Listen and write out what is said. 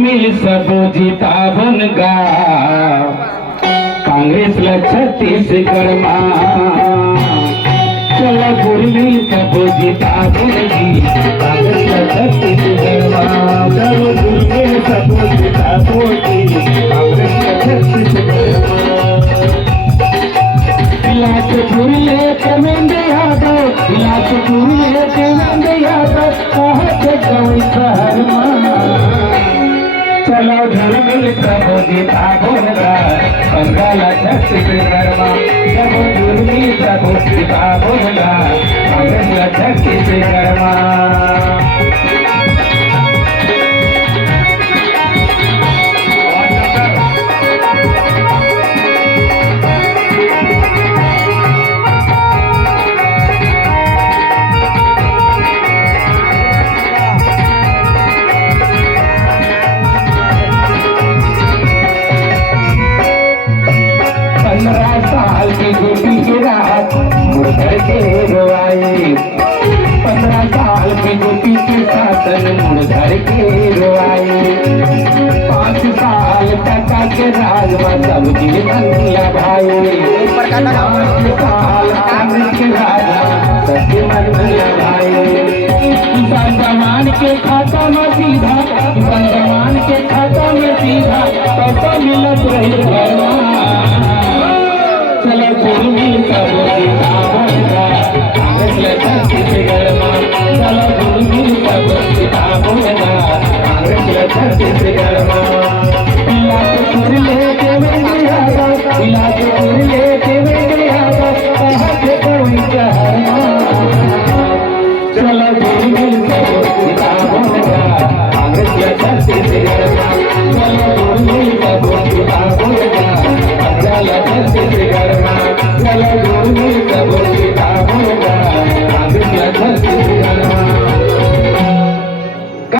गुरमी सब जितावन गाव, काँग्रेसला छत्तीसगड मा चला गुरमी सब जितावन गी, काँग्रेसला छत्तीसगड मा चलो गुरमी सब जितावन गी, काँग्रेसला छत्तीसगड मा इलाज पुरले कमेंद यादव, इलाज पुरले कमेंद यादव, कहत गई शहर मा चलो गुरमी सब जितावन गाव, बंगाला छत्तीसगढ़ मा चलो गुरमी सब जितावन गाव, काँग्रेसला छत्तीसगढ़ मा साल की गोपी की रात मुड़कर के रोआई, 15 साल की गोपी के शासन मुड़कर के रोआई, 5 साल काका के राज में सब जीवन भाई, 5 साल कांग्रेस के राज में सब जीवन भाई, जमान के खाता में सीधा, जमान के खाता में सीधा पैसा मिलत रही घर में चलो गुरमी सब जितावन गाव, काँग्रेसला छत्तीसगढ़ मा चलो गुरमी सब जितावन गाव, काँग्रेसला छत्तीसगढ़